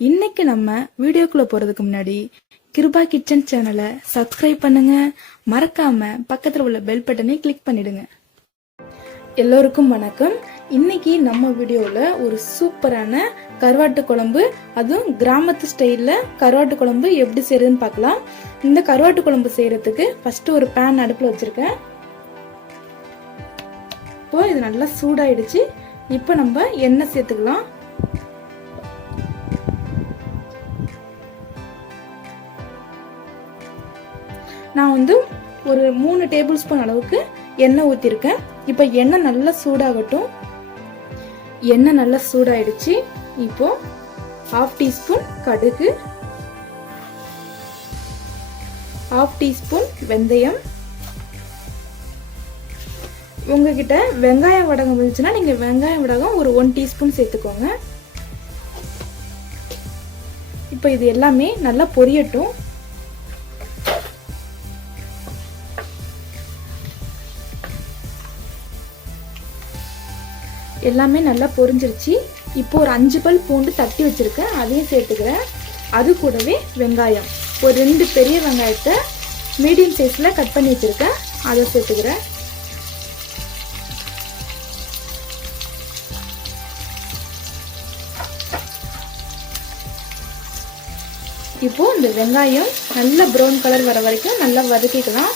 இன்னைக்கு நம்ம வீடியோக்குள்ள போறதுக்கு முன்னாடி கிருபா கிச்சன் சேனலை சப்ஸ்கிரைப் பண்ணுங்க, மறக்காம பக்கத்துல உள்ள பெல் பட்டனை கிளிக் பண்ணிடுங்க. எல்லோருக்கும் வணக்கம். இன்னைக்கு நம்ம வீடியோல ஒரு சூப்பரான கருவாட்டு குழம்பு, அதுவும் கிராமத்து ஸ்டைல்ல கருவாட்டு குழம்பு எப்படி செய்யறதுன்னு பார்க்கலாம். இந்த கருவாட்டு குழம்பு செய்யறதுக்கு ஃபர்ஸ்ட் ஒரு பேன் அடுப்புல வச்சிருக்கேன். இப்போ இது நல்லா சூடாயிடுச்சு. இப்போ நம்ம எண்ணெய் சேர்த்துக்கலாம். நான் ஒரு 3 டேபிள் ஸ்பூன் அளவுக்கு எண்ணெய் ஊற்றிருக்கேன். இப்போ எண்ணெய் நல்லா சூடாகட்டும். எண்ணெய் நல்லா சூடாயிடுச்சு. இப்போ 1/2 டீஸ்பூன் கடுகு, 1/2 டீஸ்பூன் வெந்தயம். உங்ககிட்ட வெங்காயம் வடகம் இருந்துச்சுன்னா நீங்க வெங்காயம் வடகம் ஒரு 1 டீஸ்பூன் சேர்த்துக்கோங்க. இப்போ இது எல்லாமே நல்லா பொரியட்டும். எல்லாமே நல்லா பொரிஞ்சிருச்சு. இப்போ ஒரு 5 பல் பூண்டு தட்டி வச்சிருக்கேன், அதையும் சேர்த்துக்கிறேன். அது கூடவே வெங்காயம், ஒரு 2 பெரிய வெங்காயத்தை மீடியம் சைஸ்ல கட் பண்ணி வச்சிருக்கேன், அதை சேர்த்துக்கிறேன். இப்போ இந்த வெங்காயம் நல்லா ப்ரௌன் கலர் வர வரைக்கும் நல்லா வதக்கிக்கலாம்.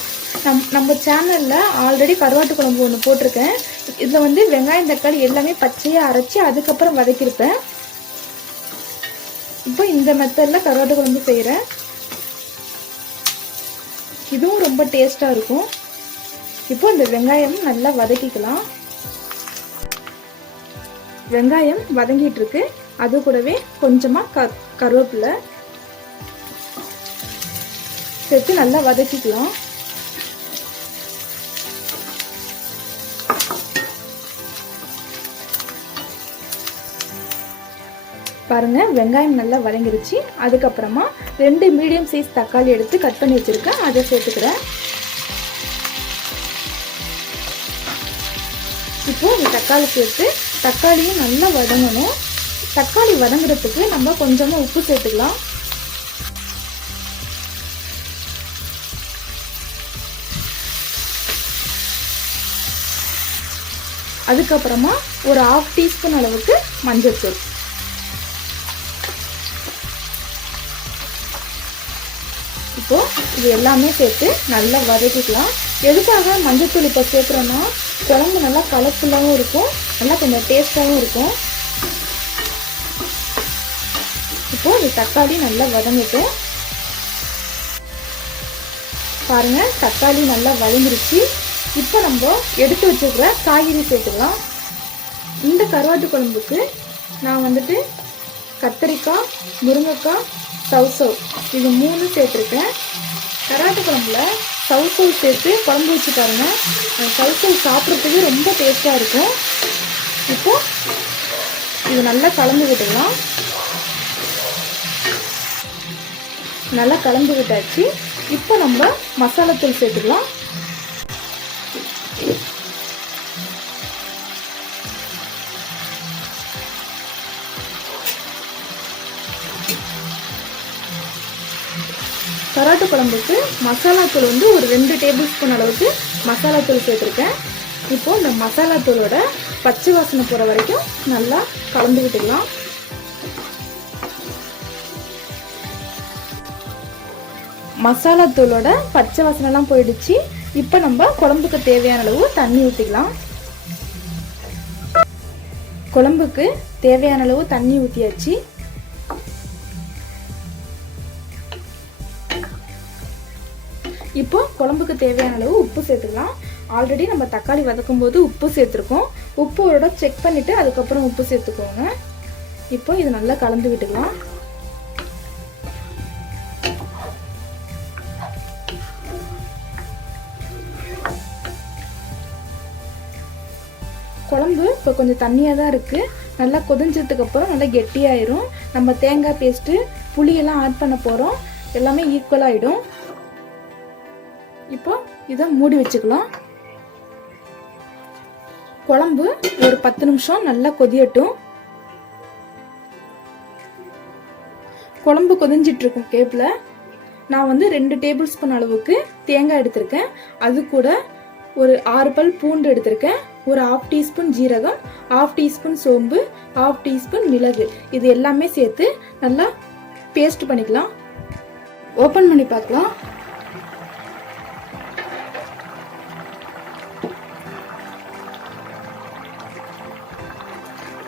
நம்ம சேனல்ல ஆல்ரெடி கருவாட்டு குழம்பு ஒன்று போட்டிருக்கேன். இதுல வெங்காயம் தக்காளி எல்லாமே பச்சையா அரைச்சி அதுக்கப்புறம் வதக்கிருப்பேன். இப்போ இந்த மெத்தட்ல கருவாட்டு குழம்பு செய்யறேன். இதுவும் ரொம்ப டேஸ்டா இருக்கும். இப்போ இந்த வெங்காயம் நல்லா வதக்கிக்கலாம். வெங்காயம் வதங்கிட்டு இருக்கு. அது கூடவே கொஞ்சமா கருவேப்பிலை சேர்த்து நல்லா வதக்கிக்கலாம். பாருங்க, வெங்காயம் நல்லா வதங்கிருச்சு. அதுக்கப்புறமா 2 மீடியம் சைஸ் தக்காளி எடுத்து கட் பண்ணி வச்சிருக்கேன், அதை சேர்த்துக்கிறேன். இப்போ இந்த தக்காளி சேர்த்து தக்காளியும் நல்லா வதங்கணும். தக்காளி வதங்குறதுக்கு நம்ம கொஞ்சமா உப்பு சேர்த்துக்கலாம். அதுக்கப்புறமா ஒரு 1/2 டீஸ்பூன் அளவுக்கு மஞ்சள் தூள். இப்போ இது எல்லாமே சேர்த்து நல்லா வதக்கிக்கலாம். எதுக்காக மஞ்சள் இப்போ சேர்க்குறோன்னா குழம்பு நல்லா கலர்ஃபுல்லாகவும் இருக்கும், நல்லா கொஞ்சம் டேஸ்டாகவும் இருக்கும். இப்போ இந்த தக்காளி நல்லா வதங்கிட்டு பாருங்க, தக்காளி நல்லா வதங்கிருச்சு. இப்போ நம்ம எடுத்து வச்சுக்கிற காய்கறி சேர்த்துக்கலாம். இந்த கருவாட்டு குழம்புக்கு நான் கத்திரிக்காய், முருங்கைக்காய், சவுசவ் இது 3 சேர்த்துருக்கேன். கருவாட்டு குழம்புல சவுசவ் சேர்த்து குழம்பு வச்சு பாருங்க, சவுசவ் சாப்பிட்றதுக்கு ரொம்ப டேஸ்டாக இருக்கும். இப்போ இது நல்லா கலந்து விட்டுக்கலாம். நல்லா கலந்து விட்டாச்சு. இப்போ நம்ம மசாலாத்தூள் சேர்த்துக்கலாம். கருவாட்டு குழம்புக்கு மசாலாத்தூள் ஒரு 2 டேபிள் ஸ்பூன் அளவுக்கு மசாலாத்தூள் சேர்த்துருக்கேன். இப்போ இந்த மசாலாத்தூளோட பச்சை வாசனை போகிற வரைக்கும் நல்லா கலந்து விட்டுக்கலாம். மசாலாத்தூளோட பச்சை வாசனைலாம் போயிடுச்சு. இப்போ நம்ம குழம்புக்கு தேவையான அளவு தண்ணி ஊற்றிக்கலாம். குழம்புக்கு தேவையான அளவு தண்ணி ஊற்றியாச்சு. இப்போ குழம்புக்கு தேவையான அளவு உப்பு சேர்த்துக்கலாம். ஆல்ரெடி நம்ம தக்காளி வதக்கும் போது உப்பு சேர்த்துருக்கோம். உப்போட செக் பண்ணிட்டு அதுக்கப்புறம் உப்பு சேர்த்துக்கோங்க. இப்போ இது நல்லா கலந்து விட்டுக்கலாம். குழம்பு இப்போ கொஞ்சம் தண்ணியாக தான் இருக்கு. நல்லா கொதிஞ்சதுக்கு அப்புறம் நல்லா கெட்டியாயிரும். நம்ம தேங்காய் பேஸ்ட்டு, புளியெல்லாம் ஆட் பண்ண போறோம். எல்லாமே ஈக்குவல் ஆயிடும். இப்போ இதை மூடி வச்சுக்கலாம். குழம்பு ஒரு 10 நிமிஷம் நல்லா கொதியட்டும். குழம்பு கொதிஞ்சிட்டு இருக்கும் கேப்பில் நான் வந்து 2 டேபிள் ஸ்பூன் அளவுக்கு தேங்காய் எடுத்திருக்கேன். அது கூட ஒரு 6 பல் பூண்டு எடுத்திருக்கேன். ஒரு 1/2 டீஸ்பூன் ஜீரகம், 1/2 டீஸ்பூன் சோம்பு, 1/2 டீஸ்பூன் மிளகு, இது எல்லாமே சேர்த்து நல்லா பேஸ்ட் பண்ணிக்கலாம். ஓப்பன் பண்ணி பார்க்கலாம்.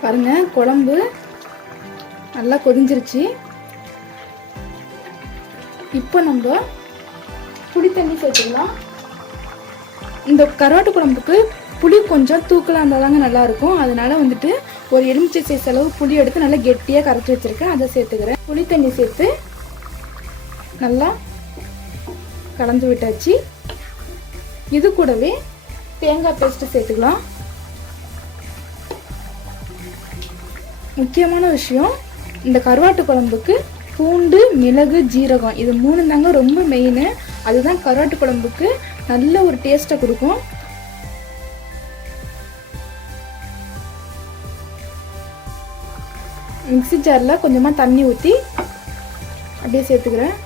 பாருங்க, குழம்பு நல்லா கொதிஞ்சிருச்சு. இப்போ நம்ம புளி தண்ணி சேர்த்துக்கலாம். இந்த கருவாட்டு குழம்புக்கு புளி கொஞ்சம் தூக்கலாக இருந்தால் தாங்க நல்லா இருக்கும். அதனால வந்துட்டு ஒரு எலுமிச்சை சைஸ் அளவு புளி எடுத்து நல்லா கெட்டியாக கரைச்சி வச்சிருக்கேன், அதை சேர்த்துக்கிறேன். புளி தண்ணி சேர்த்து நல்லா கலந்து விட்டாச்சு. இது கூடவே தேங்காய் பேஸ்ட் சேர்த்துக்கலாம். முக்கியமான விஷயம், இந்த கருவாட்டு குழம்புக்கு பூண்டு, மிளகு, ஜீரகம் இது 3 தாங்க ரொம்ப மெயின். அதுதான் கருவாட்டு குழம்புக்கு நல்ல ஒரு டேஸ்ட்டை கொடுக்கும். மிக்ஸி ஜாரில் கொஞ்சமாக தண்ணி ஊற்றி அப்படியே சேர்த்துக்கிறேன்.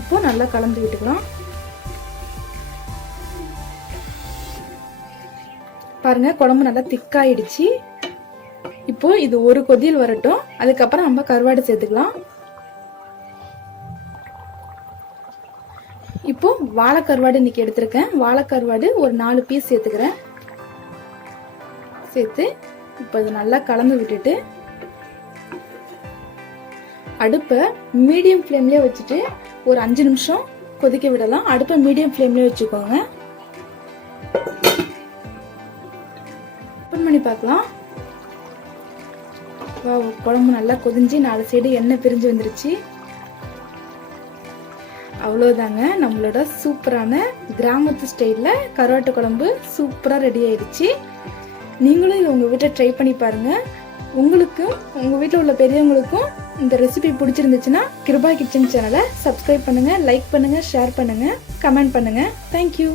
இப்போ நல்லா கலந்து விட்டுக்கலாம். பாருங்க, குழம்பு நல்லா திக்காயிடுச்சு. இப்போ இது ஒரு கொதியில் வரட்டும். அதுக்கப்புறம் நம்ம கருவாடு சேர்த்துக்கலாம். இப்போ வாழைக்கருவாடு இன்னைக்கு எடுத்திருக்கேன். வாழைக்கருவாடு ஒரு 4 பீஸ் சேர்த்துக்கிறேன். சேர்த்து இப்போ இது நல்லா கலந்து விட்டுட்டு அடுப்பை மீடியம் ஃப்ளேம்லேயே வச்சுட்டு ஒரு 5 நிமிஷம் கொதிக்க விடலாம். அடுப்பை மீடியம் ஃப்ளேம்லேயே வச்சுக்கோங்க. ஓப்பன் பண்ணி பார்க்கலாம். குழம்பு நல்லா கொதிஞ்சு 4 சைடு எண்ணெய் பிரிஞ்சு வந்துருச்சு. அவ்வளோதாங்க, நம்மளோட சூப்பரான கிராமத்து ஸ்டைலில் கருவாட்டு குழம்பு சூப்பராக ரெடி ஆயிடுச்சு. நீங்களும் இது உங்கள் வீட்டில் ட்ரை பண்ணி பாருங்கள். உங்களுக்கும் உங்கள் வீட்டில் உள்ள பெரியவங்களுக்கும் இந்த ரெசிபி பிடிச்சிருந்துச்சுன்னா கிருபா கிச்சன் சேனலை சப்ஸ்கிரைப் பண்ணுங்கள், லைக் பண்ணுங்கள், ஷேர் பண்ணுங்கள், கமெண்ட் பண்ணுங்கள். தேங்க்யூ.